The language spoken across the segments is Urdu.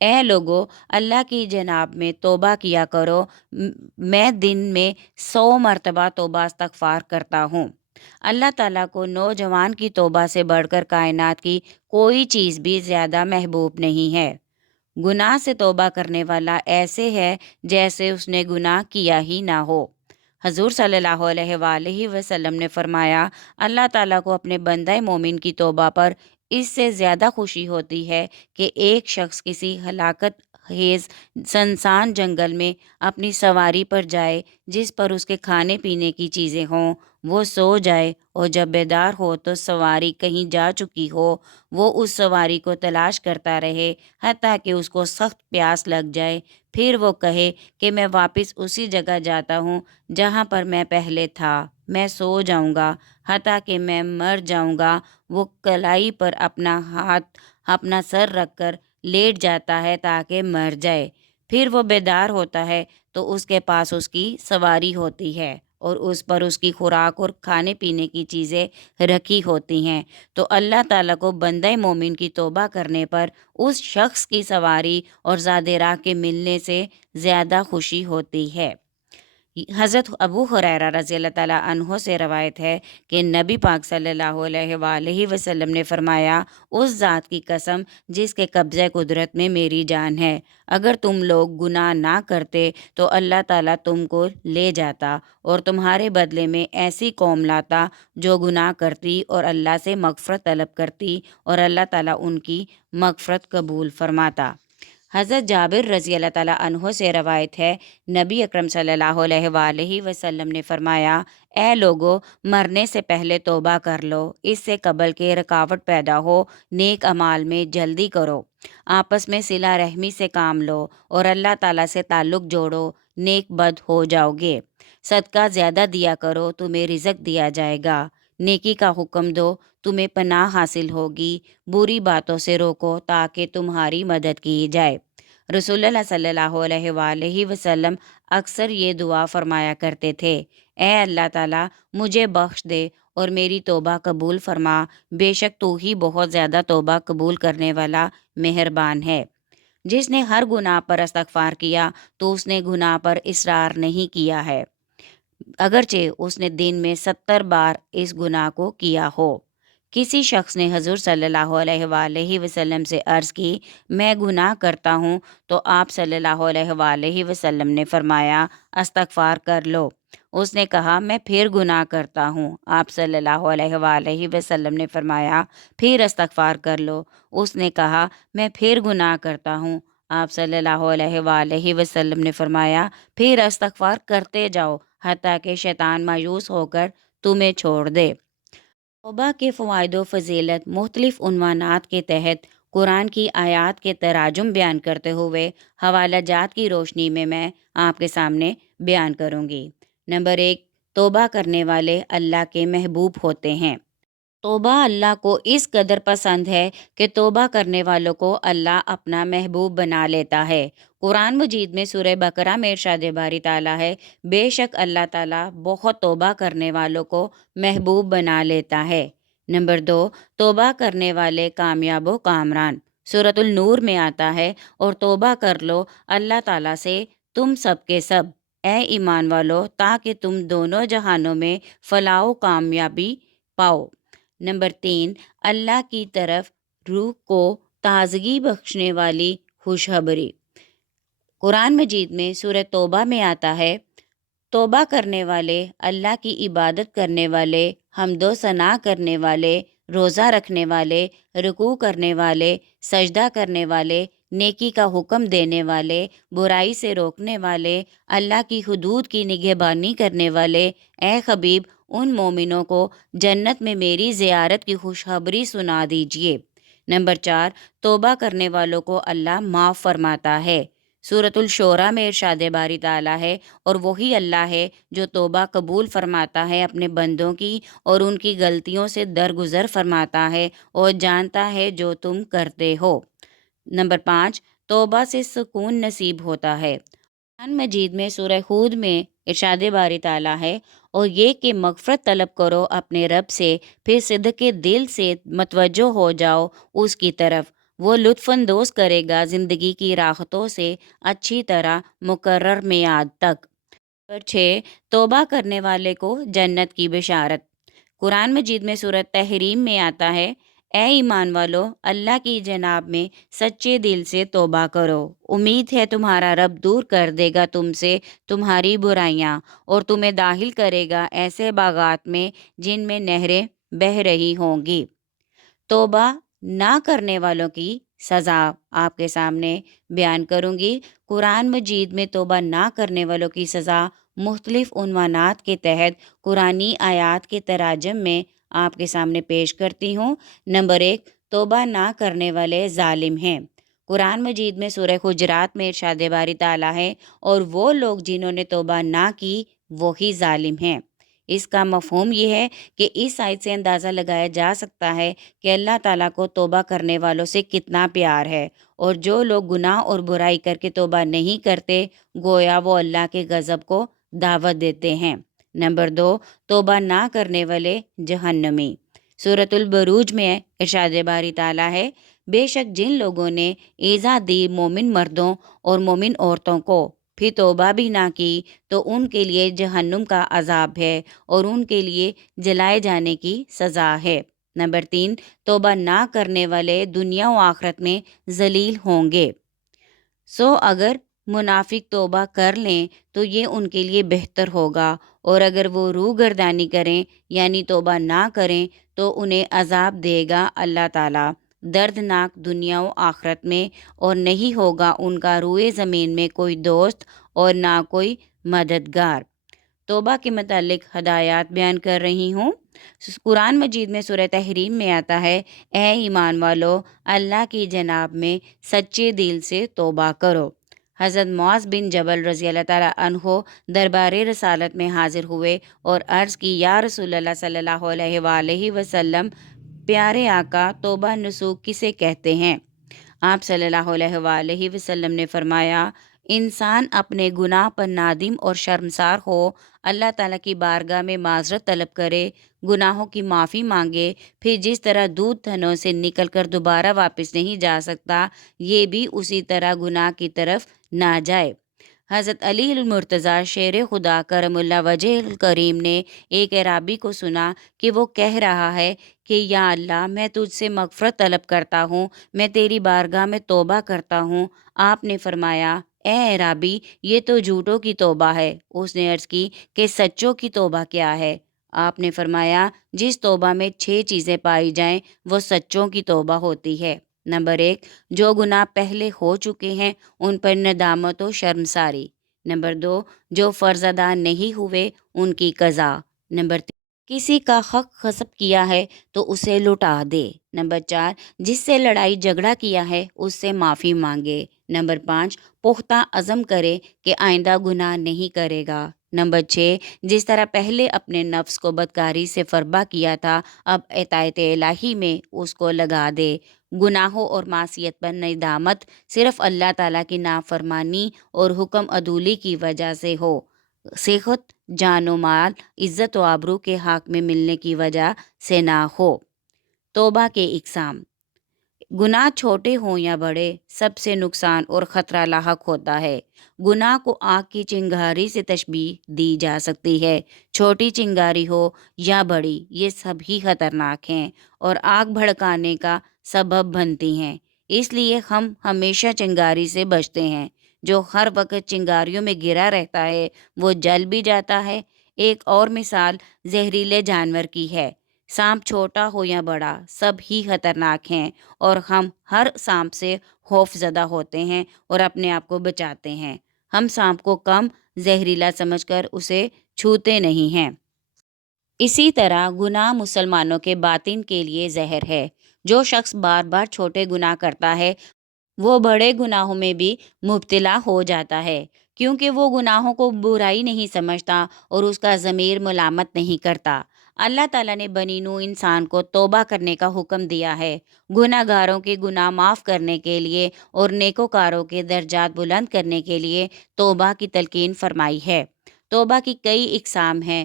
اے لوگو، اللہ کی جناب میں توبہ کیا کرو، میں دن میں 100 مرتبہ توبہ استغفار کرتا ہوں۔ اللہ تعالیٰ کو نوجوان کی توبہ سے بڑھ کر کائنات کی کوئی چیز بھی زیادہ محبوب نہیں ہے۔ گناہ سے توبہ کرنے والا ایسے ہے جیسے اس نے گناہ کیا ہی نہ ہو۔ حضور صلی اللہ علیہ وآلہ وسلم نے فرمایا، اللہ تعالیٰ کو اپنے بندہ مومن کی توبہ پر اس سے زیادہ خوشی ہوتی ہے کہ ایک شخص کسی ہلاکت خیز سنسان جنگل میں اپنی سواری پر جائے جس پر اس کے کھانے پینے کی چیزیں ہوں، وہ سو جائے اور جب بیدار ہو تو سواری کہیں جا چکی ہو، وہ اس سواری کو تلاش کرتا رہے حتیٰ کہ اس کو سخت پیاس لگ جائے، پھر وہ کہے کہ میں واپس اسی جگہ جاتا ہوں جہاں پر میں پہلے تھا، میں سو جاؤں گا حتیٰ کہ میں مر جاؤں گا۔ وہ کلائی پر اپنا سر رکھ کر لیٹ جاتا ہے تاکہ مر جائے، پھر وہ بیدار ہوتا ہے تو اس کے پاس اس کی سواری ہوتی ہے اور اس پر اس کی خوراک اور کھانے پینے کی چیزیں رکھی ہوتی ہیں۔ تو اللہ تعالیٰ کو بندہ مومن کی توبہ کرنے پر اس شخص کی سواری اور زاد راہ کے ملنے سے زیادہ خوشی ہوتی ہے۔ حضرت ابو ہریرہ رضی اللہ تعالیٰ عنہ سے روایت ہے کہ نبی پاک صلی اللہ علیہ وآلہ وسلم نے فرمایا، اس ذات کی قسم جس کے قبضہ قدرت میں میری جان ہے، اگر تم لوگ گناہ نہ کرتے تو اللہ تعالیٰ تم کو لے جاتا اور تمہارے بدلے میں ایسی قوم لاتا جو گناہ کرتی اور اللہ سے مغفرت طلب کرتی اور اللہ تعالیٰ ان کی مغفرت قبول فرماتا۔ حضرت جابر رضی اللہ تعالیٰ عنہ سے روایت ہے، نبی اکرم صلی اللہ علیہ وآلہ وسلم نے فرمایا، اے لوگو، مرنے سے پہلے توبہ کر لو، اس سے قبل کہ رکاوٹ پیدا ہو نیک اعمال میں جلدی کرو، آپس میں صلہ رحمی سے کام لو اور اللہ تعالیٰ سے تعلق جوڑو، نیک بد ہو جاؤ گے۔ صدقہ زیادہ دیا کرو، تمہیں رزق دیا جائے گا، نیکی کا حکم دو، تمہیں پناہ حاصل ہوگی، بری باتوں سے روکو تاکہ تمہاری مدد کی جائے۔ رسول اللہ صلی اللہ علیہ وآلہ وسلم اکثر یہ دعا فرمایا کرتے تھے، اے اللہ تعالیٰ مجھے بخش دے اور میری توبہ قبول فرما، بے شک تو ہی بہت زیادہ توبہ قبول کرنے والا مہربان ہے۔ جس نے ہر گناہ پر استغفار کیا تو اس نے گناہ پر اصرار نہیں کیا ہے، اگرچہ اس نے دن میں 70 بار اس گناہ کو کیا ہو۔ کسی شخص نے حضور صلی اللہ علیہ وآلہ وسلم سے عرض کی، میں گناہ کرتا ہوں، تو آپ صلی اللہ علیہ وآلہ وسلم نے فرمایا، استغفار کر لو۔ اس نے کہا، میں پھر گناہ کرتا ہوں۔ آپ صلی اللہ علیہ وآلہ وسلم نے فرمایا، پھر استغفار کر لو۔ اس نے کہا، میں پھر گناہ کرتا ہوں۔ آپ صلی اللہ علیہ وآلہ وسلم نے فرمایا، پھر استغفار کرتے جاؤ حتیٰ کہ شیطان مایوس ہو کر تمہیں چھوڑ دے۔ توبہ کے فوائد و فضیلت مختلف عنوانات کے تحت قرآن کی آیات کے تراجم بیان کرتے ہوئے حوالہ جات کی روشنی میں آپ کے سامنے بیان کروں گی۔ نمبر 1، توبہ کرنے والے اللہ کے محبوب ہوتے ہیں۔ توبہ اللہ کو اس قدر پسند ہے کہ توبہ کرنے والوں کو اللہ اپنا محبوب بنا لیتا ہے۔ قرآن مجید میں سورہ بقرہ میں ارشاد باری تعالیٰ ہے، بے شک اللہ تعالیٰ بہت توبہ کرنے والوں کو محبوب بنا لیتا ہے۔ نمبر 2، توبہ کرنے والے کامیاب و کامران۔ سورۃ النور میں آتا ہے، اور توبہ کر لو اللہ تعالیٰ سے تم سب کے سب، اے ایمان والو، تاکہ تم دونوں جہانوں میں فلاح و کامیابی پاؤ۔ نمبر 3، اللہ کی طرف روح کو تازگی بخشنے والی خوشخبری۔ قرآن مجید میں سورہ توبہ میں آتا ہے، توبہ کرنے والے، اللہ کی عبادت کرنے والے، حمد و ثنا کرنے والے، روزہ رکھنے والے، رکوع کرنے والے، سجدہ کرنے والے، نیکی کا حکم دینے والے، برائی سے روکنے والے، اللہ کی حدود کی نگہبانی کرنے والے، اے حبیب ان مومنوں کو جنت میں میری زیارت کی خوشخبری سنا دیجیے۔ نمبر 4، توبہ کرنے والوں کو اللہ معاف فرماتا ہے۔ سورۃ الشورى میں ارشاد باری تعالیٰ ہے، اور وہی اللہ ہے جو توبہ قبول فرماتا ہے اپنے بندوں کی اور ان کی غلطیوں سے درگزر فرماتا ہے اور جانتا ہے جو تم کرتے ہو۔ نمبر 5، توبہ سے سکون نصیب ہوتا ہے۔ قرآن مجید میں سورہ ہود میں ارشاد باری تعالیٰ ہے، اور یہ کہ مغفرت طلب کرو اپنے رب سے، پھر صدق دل سے متوجہ ہو جاؤ اس کی طرف، وہ لطف اندوز کرے گا زندگی کی راحتوں سے اچھی طرح مقرر میعاد تک۔ نمبر 6، توبہ کرنے والے کو جنت کی بشارت۔ قرآن مجید میں سورۃ تحریم میں آتا ہے، اے ایمان والو، اللہ کی جناب میں سچے دل سے توبہ کرو، امید ہے تمہارا رب دور کر دے گا تم سے تمہاری برائیاں اور تمہیں داخل کرے گا ایسے باغات میں جن میں نہریں بہہ رہی ہوں گی۔ توبہ نہ کرنے والوں کی سزا آپ کے سامنے بیان کروں گی۔ قرآن مجید میں توبہ نہ کرنے والوں کی سزا مختلف عنوانات کے تحت قرآنی آیات کے تراجم میں آپ کے سامنے پیش کرتی ہوں۔ نمبر 1، توبہ نہ کرنے والے ظالم ہیں۔ قرآن مجید میں سورہ حجرات میں ارشاد باری تعالیٰ ہے، اور وہ لوگ جنہوں نے توبہ نہ کی وہی ظالم ہیں۔ اس کا مفہوم یہ ہے کہ اس آیت سے اندازہ لگایا جا سکتا ہے کہ اللہ تعالیٰ کو توبہ کرنے والوں سے کتنا پیار ہے، اور جو لوگ گناہ اور برائی کر کے توبہ نہیں کرتے گویا وہ اللہ کے غضب کو دعوت دیتے ہیں۔ نمبر 2، توبہ نہ کرنے والے جہنمی۔ سورۃ البروج میں ارشاد باری تعالیٰ ہے، بے شک جن لوگوں نے ایذا دی مومن مردوں اور مومن عورتوں کو پھر توبہ بھی نہ کی تو ان کے لیے جہنم کا عذاب ہے اور ان کے لیے جلائے جانے کی سزا ہے۔ نمبر 3، توبہ نہ کرنے والے دنیا و آخرت میں ذلیل ہوں گے۔ اگر منافق توبہ کر لیں تو یہ ان کے لیے بہتر ہوگا، اور اگر وہ روگردانی کریں یعنی توبہ نہ کریں تو انہیں عذاب دے گا اللہ تعالیٰ دردناک دنیا و آخرت میں، اور نہیں ہوگا ان کا روئے زمین میں کوئی دوست اور نہ کوئی مددگار۔ توبہ کے متعلق ہدایات بیان کر رہی ہوں۔ قرآن مجید میں سورہ تحریم میں آتا ہے، اے ایمان والو، اللہ کی جناب میں سچے دل سے توبہ کرو۔ حضرت معاذ بن جبل رضی اللہ تعالیٰ عنہ دربار رسالت میں حاضر ہوئے اور عرض کی، یا رسول اللہ صلی اللہ علیہ وآلہ وسلم، پیارے آقا، توبہ نصوح کسے کہتے ہیں؟ آپ صلی اللہ علیہ وآلہ وسلم نے فرمایا، انسان اپنے گناہ پر نادم اور شرمسار ہو، اللہ تعالیٰ کی بارگاہ میں معذرت طلب کرے، گناہوں کی معافی مانگے، پھر جس طرح دودھ تھنوں سے نکل کر دوبارہ واپس نہیں جا سکتا، یہ بھی اسی طرح گناہ کی طرف نہ جائے۔ حضرت علی المرتضیٰ شیر خدا کرم اللہ وجہ الکریم نے ایک اعرابی کو سنا کہ وہ کہہ رہا ہے کہ یا اللہ، میں تجھ سے مغفرت طلب کرتا ہوں، میں تیری بارگاہ میں توبہ کرتا ہوں۔ آپ نے فرمایا، اے اعرابی، یہ تو جھوٹوں کی توبہ ہے۔ اس نے عرض کی کہ سچوں کی توبہ کیا ہے؟ آپ نے فرمایا، جس توبہ میں 6 چیزیں پائی جائیں وہ سچوں کی توبہ ہوتی ہے۔ نمبر 1، جو گناہ پہلے ہو چکے ہیں ان پر ندامت و شرمساری۔ نمبر 2، جو فرض ادا نہیں ہوئے ان کی قضا۔ نمبر 3، کسی کا حق غصب کیا ہے تو اسے لوٹا دے۔ نمبر 4، جس سے لڑائی جھگڑا کیا ہے اس سے معافی مانگے۔ نمبر 5، پختہ عزم کرے کہ آئندہ گناہ نہیں کرے گا۔ نمبر 6، جس طرح پہلے اپنے نفس کو بدکاری سے فربہ کیا تھا اب اطاعت الہی میں اس کو لگا دے۔ گناہوں اور معصیت پر ندامت صرف اللہ تعالیٰ کی نافرمانی اور حکم عدولی کی وجہ سے ہو، صحت، جان و مال، عزت و آبرو کے حق میں ملنے کی وجہ سے نہ ہو۔ توبہ کے اقسام۔ گناہ چھوٹے ہوں یا بڑے، سب سے نقصان اور خطرہ لاحق ہوتا ہے۔ گناہ کو آگ کی چنگاری سے تشبیہ دی جا سکتی ہے۔ چھوٹی چنگاری ہو یا بڑی، یہ سب ہی خطرناک ہیں اور آگ بھڑکانے کا سبب بنتی ہیں۔ اس لیے ہم ہمیشہ چنگاری سے بچتے ہیں۔ جو ہر وقت چنگاریوں میں گرا رہتا ہے وہ جل بھی جاتا ہے۔ ایک اور مثال زہریلے جانور کی ہے۔ سانپ چھوٹا ہو یا بڑا، سب ہی خطرناک ہیں، اور ہم ہر سانپ سے خوف زدہ ہوتے ہیں اور اپنے آپ کو بچاتے ہیں۔ ہم سانپ کو کم زہریلا سمجھ کر اسے چھوتے نہیں ہیں۔ اسی طرح گناہ مسلمانوں کے باطن کے لیے زہر ہے۔ جو شخص بار بار چھوٹے گناہ کرتا ہے وہ بڑے گناہوں میں بھی مبتلا ہو جاتا ہے، کیونکہ وہ گناہوں کو برائی نہیں سمجھتا اور اس کا ضمیر ملامت نہیں کرتا۔ اللہ تعالیٰ نے بنی نوع انسان کو توبہ کرنے کا حکم دیا ہے، گناہ گاروں کے گناہ معاف کرنے کے لیے اور نیکوکاروں کے درجات بلند کرنے کے لیے توبہ کی تلقین فرمائی ہے۔ توبہ کی کئی اقسام ہیں۔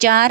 4